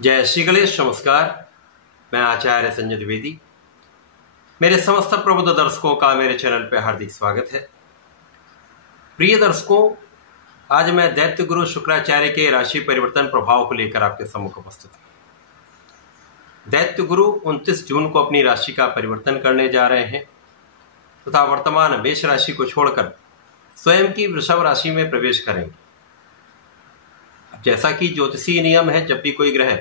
जय श्री गणेश। नमस्कार, मैं आचार्य संजय द्विवेदी। मेरे समस्त प्रबुद्ध दर्शकों का मेरे चैनल पर हार्दिक स्वागत है। प्रिय दर्शकों, आज मैं दैत्य गुरु शुक्राचार्य के राशि परिवर्तन प्रभाव को लेकर आपके सम्मुख उपस्थित हूं। दैत्य गुरु 29 जून को अपनी राशि का परिवर्तन करने जा रहे हैं तथा वर्तमान मेष राशि को छोड़कर स्वयं की वृषभ राशि में प्रवेश करेंगे। जैसा कि ज्योतिषीय नियम है, जब भी कोई ग्रह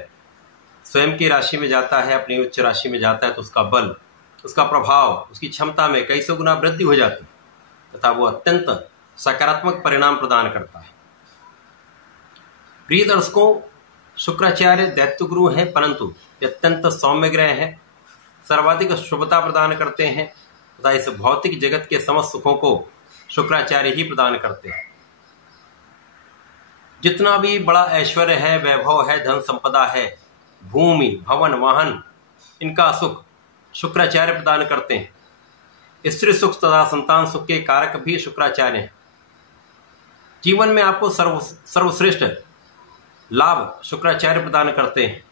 स्वयं की राशि में जाता है, अपनी उच्च राशि में जाता है, तो उसका बल, उसका प्रभाव, उसकी क्षमता में कई सौ गुना वृद्धि हो जाती है तथा वो अत्यंत सकारात्मक परिणाम प्रदान करता है। प्रिय दर्शकों, शुक्राचार्य दैत्य गुरु हैं, परंतु अत्यंत सौम्य ग्रह है, सर्वाधिक शुभता प्रदान करते हैं तथा इस भौतिक जगत के समस्त सुखों को शुक्राचार्य ही प्रदान करते हैं। जितना भी बड़ा ऐश्वर्य है, वैभव है, धन संपदा है, भूमि, भवन, वाहन, इनका सुख शुक्राचार्य प्रदान करते हैं। स्त्री सुख तथा संतान सुख के कारक भी शुक्राचार्य हैं। जीवन में आपको सर्वश्रेष्ठ लाभ शुक्राचार्य प्रदान करते हैं।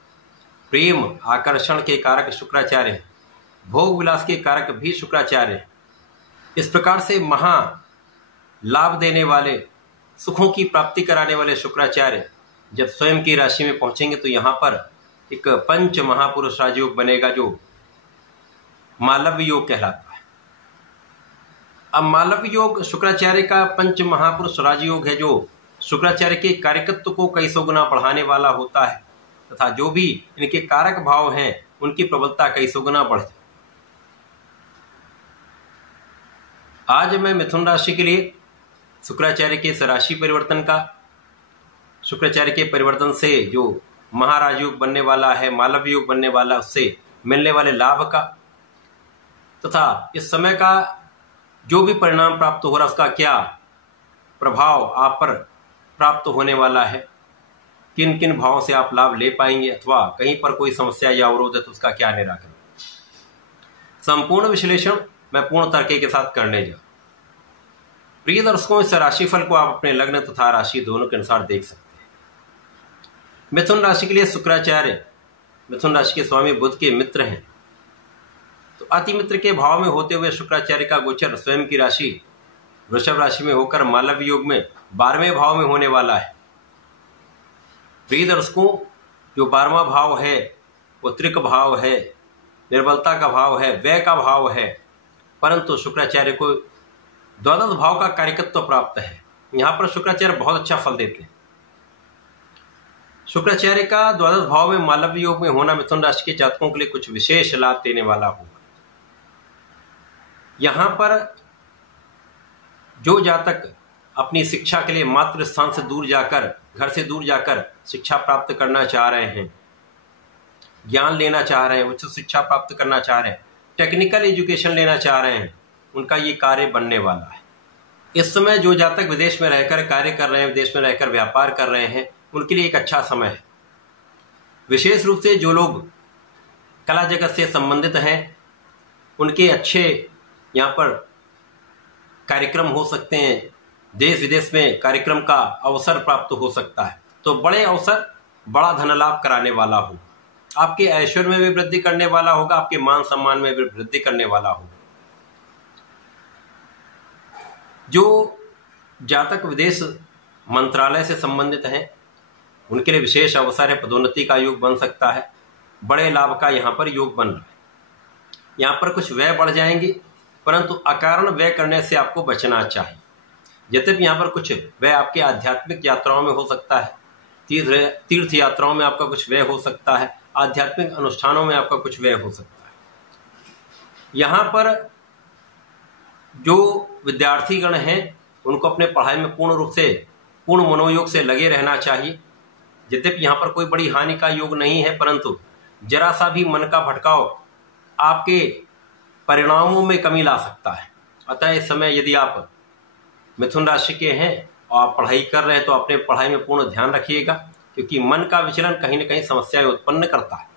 प्रेम, आकर्षण के कारक शुक्राचार्य हैं। भोग विलास के कारक भी शुक्राचार्य हैं। इस प्रकार से महा लाभ देने वाले, सुखों की प्राप्ति कराने वाले शुक्राचार्य जब स्वयं की राशि में पहुंचेंगे तो यहाँ पर एक पंच महापुरुष राजयोग बनेगा, जो मालव्य योग कहलाता है। अब मालव्य योग शुक्राचार्य का पंच महापुरुष राजयोग है, जो शुक्राचार्य के कार्यकत्व को कई सौ गुना बढ़ाने वाला होता है तथा जो भी इनके कारक भाव हैं उनकी प्रबलता कई सौ गुना बढ़ जाए। आज मैं मिथुन राशि के लिए शुक्राचार्य के इस राशि परिवर्तन का, शुक्राचार्य के परिवर्तन से जो महाराजयोग बनने वाला है, मालव्य योग बनने वाला, उससे मिलने वाले लाभ का तथा इस समय का जो भी परिणाम प्राप्त हो रहा है उसका क्या प्रभाव आप पर प्राप्त होने वाला है, किन किन भावों से आप लाभ ले पाएंगे अथवा कहीं पर कोई समस्या या अवरोध है तो उसका क्या निराकरण, संपूर्ण विश्लेषण मैं पूर्ण तर्क के साथ करने जा। प्रिय दर्शकों, इस राशिफल को आप अपने लग्न तथा राशि दोनों के अनुसार देख सकते हैं। मिथुन राशि के लिए शुक्राचार्य मिथुन राशि के स्वामी बुध के मित्र हैं, तो अति मित्र के भाव में होते हुए शुक्राचार्य का गोचर स्वयं की राशि वृषभ राशि में होकर मालव्य योग में 12वें भाव में होने वाला है। प्रिय दर्शकों, जो 12वां भाव है वो त्रिक भाव है, निर्बलता का भाव है, व्यय का भाव है, परंतु शुक्राचार्य को द्वादश भाव का कार्यकत्व प्राप्त है। यहां पर शुक्राचार्य बहुत अच्छा फल देते हैं। शुक्राचार्य का द्वादश भाव में मालव्य योग में होना मिथुन राशि के जातकों के लिए कुछ विशेष लाभ देने वाला होगा। यहां पर जो जातक अपनी शिक्षा के लिए मातृ स्थान से दूर जाकर, घर से दूर जाकर शिक्षा प्राप्त करना चाह रहे हैं, ज्ञान लेना चाह रहे हैं, उच्च शिक्षा प्राप्त करना चाह रहे हैं, टेक्निकल एजुकेशन लेना चाह रहे हैं, उनका ये कार्य बनने वाला है। इस समय जो जातक विदेश में रहकर कार्य कर रहे हैं, विदेश में रहकर व्यापार कर रहे हैं, उनके लिए एक अच्छा समय है। विशेष रूप से जो लोग कला जगत से संबंधित हैं, उनके अच्छे यहाँ पर कार्यक्रम हो सकते हैं। देश विदेश में कार्यक्रम का अवसर प्राप्त हो सकता है, तो बड़े अवसर, बड़ा धन लाभ कराने वाला हो, आपके ऐश्वर्य में भी वृद्धि करने वाला होगा, आपके मान सम्मान में भी वृद्धि करने वाला होगा। जो जातक विदेश मंत्रालय से संबंधित हैं, उनके लिए विशेष अवसर है, पदोन्नति का योग बन सकता है, बड़े लाभ का यहाँ पर योग बन रहा है। यहाँ पर कुछ व्यय बढ़ जाएंगे, परंतु अकारण व्यय करने से आपको बचना चाहिए। यद्यपि यहाँ पर कुछ व्यय आपके आध्यात्मिक यात्राओं में हो सकता है, तीर्थ यात्राओं में आपका कुछ व्यय हो सकता है, आध्यात्मिक अनुष्ठानों में आपका कुछ व्यय हो सकता है। यहाँ पर जो विद्यार्थी गण हैं उनको अपने पढ़ाई में पूर्ण रूप से, पूर्ण मनोयोग से लगे रहना चाहिए। यद्यपि यहाँ पर कोई बड़ी हानि का योग नहीं है, परंतु जरा सा भी मन का भटकाव आपके परिणामों में कमी ला सकता है। अतः इस समय यदि आप मिथुन राशि के हैं और आप पढ़ाई कर रहे हैं तो अपने पढ़ाई में पूर्ण ध्यान रखिएगा, क्योंकि मन का विचलन कहीं न कहीं समस्याएं उत्पन्न करता है।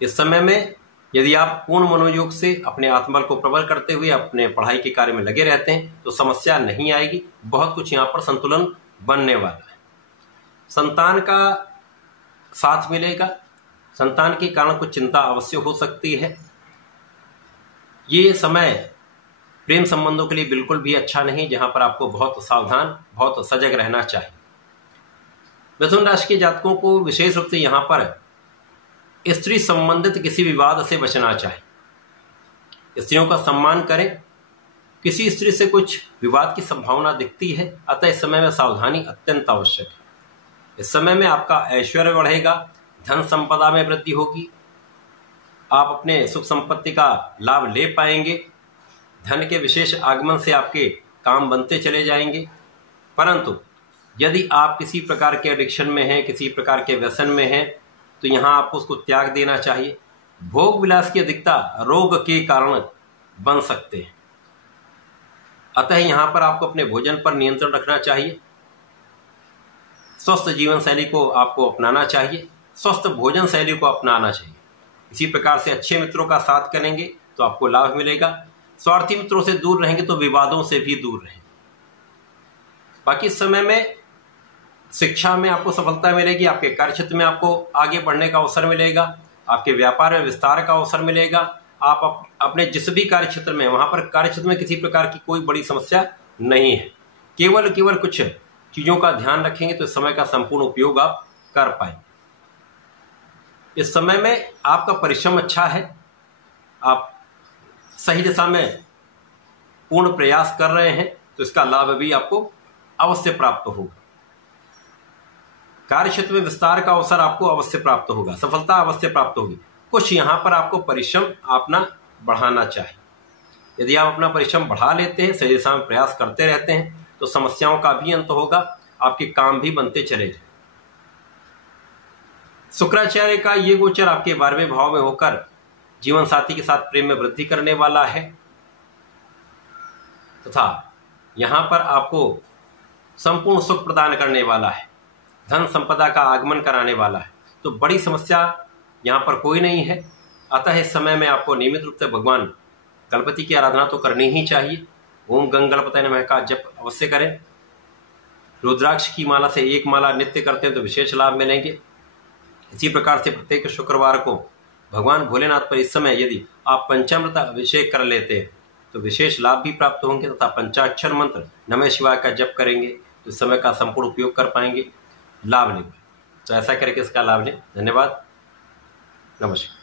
इस समय में यदि आप पूर्ण मनोयोग से अपने आत्मबल को प्रबल करते हुए अपने पढ़ाई के कार्य में लगे रहते हैं तो समस्या नहीं आएगी। बहुत कुछ यहाँ पर संतुलन बनने वाला है। संतान का साथ मिलेगा। संतान के कारण कुछ चिंता अवश्य हो सकती है। ये समय प्रेम संबंधों के लिए बिल्कुल भी अच्छा नहीं, जहां पर आपको बहुत सावधान, बहुत सजग रहना चाहिए। मिथुन राशि के जातकों को विशेष रूप से यहाँ पर स्त्री संबंधित किसी विवाद से बचना चाहिए। स्त्रियों का सम्मान करें। किसी स्त्री से कुछ विवाद की संभावना दिखती है, अतः इस समय में सावधानी अत्यंत आवश्यक है। इस समय में आपका ऐश्वर्य बढ़ेगा, धन संपदा में वृद्धि होगी, आप अपने सुख संपत्ति का लाभ ले पाएंगे। धन के विशेष आगमन से आपके काम बनते चले जाएंगे। परंतु यदि आप किसी प्रकार के एडिक्शन में हैं, किसी प्रकार के व्यसन में हैं, तो यहाँ आपको उसको त्याग देना चाहिए। भोग विलास की अधिकता रोग के कारण बन सकते हैं, अतः यहाँ पर आपको अपने भोजन पर नियंत्रण रखना चाहिए। स्वस्थ जीवन शैली को आपको अपनाना चाहिए, स्वस्थ भोजन शैली को अपनाना चाहिए। इसी प्रकार से अच्छे मित्रों का साथ करेंगे तो आपको लाभ मिलेगा। स्वार्थी मित्रों से दूर रहेंगे तो विवादों से भी दूर रहें। बाकी इस समय में शिक्षा में आपको सफलता मिलेगी, आपके कार्य क्षेत्र में आपको आगे बढ़ने का अवसर मिलेगा, आपके व्यापार में विस्तार का अवसर मिलेगा। आप अपने जिस भी कार्य क्षेत्र में, वहां पर कार्य क्षेत्र में किसी प्रकार की कोई बड़ी समस्या नहीं है। केवल कुछ चीजों का ध्यान रखेंगे तो इस समय का संपूर्ण उपयोग आप कर पाएंगे। इस समय में आपका परिश्रम अच्छा है, आप सही दिशा में पूर्ण प्रयास कर रहे हैं, तो इसका लाभ भी आपको अवश्य प्राप्त होगा। कार्य क्षेत्र में विस्तार का अवसर आपको अवश्य प्राप्त होगा, सफलता अवश्य प्राप्त होगी। कुछ यहां पर आपको परिश्रम अपना बढ़ाना चाहिए। यदि आप अपना परिश्रम बढ़ा लेते हैं, सही दिशा में प्रयास करते रहते हैं, तो समस्याओं का भी अंत होगा, आपके काम भी बनते चले जाए। शुक्राचार्य का ये गोचर आपके 12वें भाव में होकर जीवन साथी के साथ प्रेम में वृद्धि करने वाला है, तथा यहां पर आपको संपूर्ण सुख प्रदान करने वाला है, धन संपदा का आगमन कराने वाला है। तो बड़ी समस्या यहाँ पर कोई नहीं है। अतः इस समय में आपको नियमित रूप से भगवान गणपति की आराधना तो करनी ही चाहिए। ओम गंग गणपतये नमः का जप अवश्य करें। रुद्राक्ष की माला से एक माला नित्य करते हैं तो विशेष लाभ मिलेंगे। इसी प्रकार से प्रत्येक शुक्रवार को भगवान भोलेनाथ पर इस समय यदि आप पंचामृत अभिषेक कर लेते हैं तो विशेष लाभ भी प्राप्त होंगे, तथा पंचाक्षर मंत्र नमः शिवाय का जप करेंगे तो इस समय का संपूर्ण उपयोग कर पाएंगे, लाभ लेंगे। तो ऐसा करके इसका लाभ लें। धन्यवाद, नमस्कार।